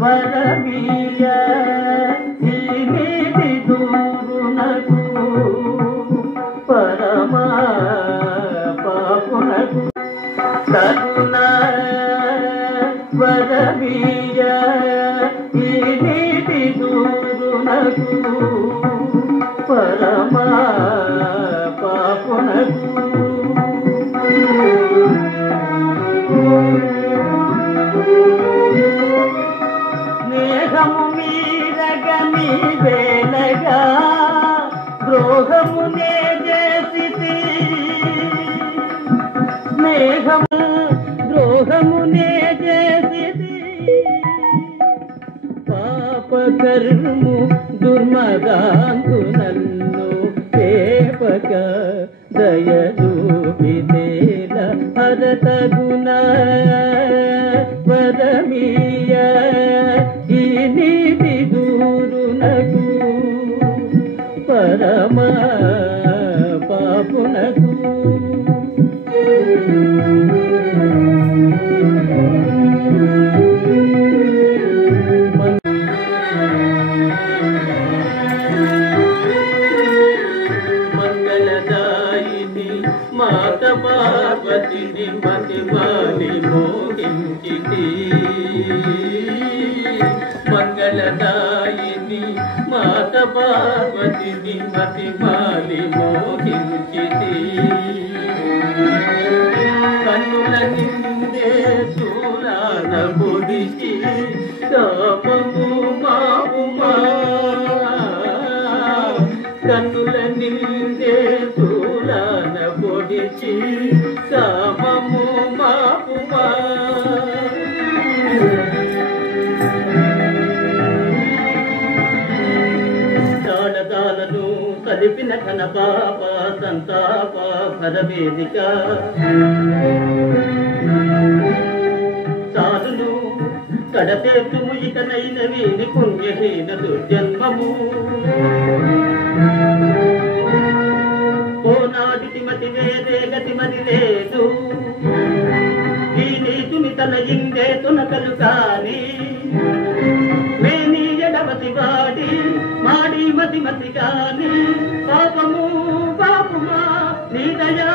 వరమీయ ఈ నీటి దూరునకు పరమా పాపునకు కరుణ వరమీయ ఈ నీటి దూరునకు పరమా పాపునకు స్నేహము మీరగని వేలగా ద్రోహమునే చేసితి స్నేహము ద్రోహమునే చేసితి పాపకర్ము దుర్మదాంతు నన్ను పేపక దయదూపితేల హరతగుణ వరమీయ ఈ నీటి దూరునకు పరమ పాపునకు మంగళదాయిని మాత పార్వతిని మతిమాలి మోహించితి మంగళదాయిని మాత పార్వతిని మతిమాలి మోహించితి కన్నుల నిందే సూరాన పొడిచి కామము మాపుమా కన్నుల నిందే సూరాన పొడిచి కామము మాపుమా తాళతాలను కలిపిన ఘన పాప సంతాప భరవేదిక చాలును కడతేతుము ఇకనైన వీని పుణ్యహీన దుర్జన్మము ఓనాడిటి మతి వేరే గతిమది లేదు ఈ నీతుని తన ఇందే తునకలు కాని మేనీ ఎడవతి వాడి మాడి మతి మతి కాని పాపము పాపుమా నీ దయా